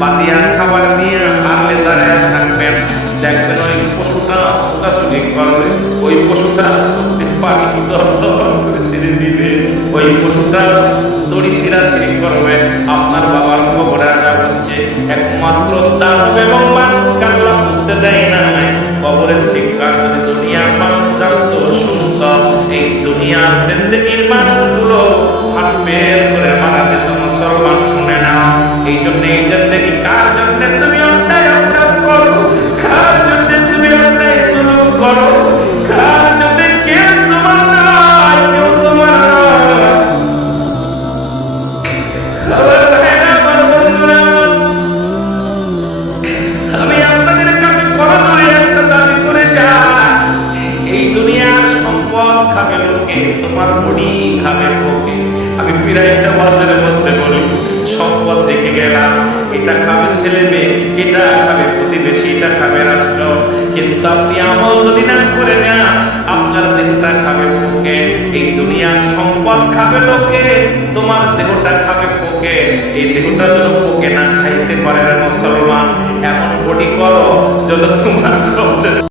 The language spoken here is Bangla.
পাতিয়া খাবার নিয়ে আড়লে দাঁড়ায় থাকবেন, দেখবেন ওই পশুটা ছোটাছুটি করবে, ওই পশুটা সত্যি পানি দর করে ছেড়ে দিবে, ওই পশুটা দড়ি ছিঁড়াছিঁড়ি করবে। আপনার বাবার খবরে আনা হচ্ছে একমাত্র দানব এবং মানবকে আল্লাহ বুঝতে দেয় না। কবরের শিক্ষা যদি দুনিয়ার মানুষ জানতো, শুনতো, এই দুনিয়ার জিন্দেগির মানুষগুলো হাত বের করে মারা যেত। মুসলমান শুনে না, এই জন্য এই জিন্দেগি কার জন্য তুমি অন্যায় অপরাধ করো, কার জন্য তুমি অন্যায় জুলুম করো, কার জন্য কেউ তোমার নয়, কেউ তোমার নয়। আমি আপনাদের কাছে বড় একটা দাবি করে যাই, এই দুনিয়ার সম্পদ খাবে লোকে, তোমার মুড়ি খাবে লোকে। আমি ফিরাইটা বাজারের মধ্যে বলি, সম্পদ দেখে গেলাম, এটা খাবে ছেলে মেয়ে, এটা খাবে প্রতিবেশী, এটা খাবে রাষ্ট্র, কিন্তু আপনি আমল যদি না করে যান, আপনার দেহটা খাবে পোকে। এই দুনিয়ার সম্পদ খাবে লোকে, তোমার দেহটা খাবে পোকে। এই দেহটা যেন পোকে না খাইতে পারে মুসলমান, এমন বডি করো যেন তোমার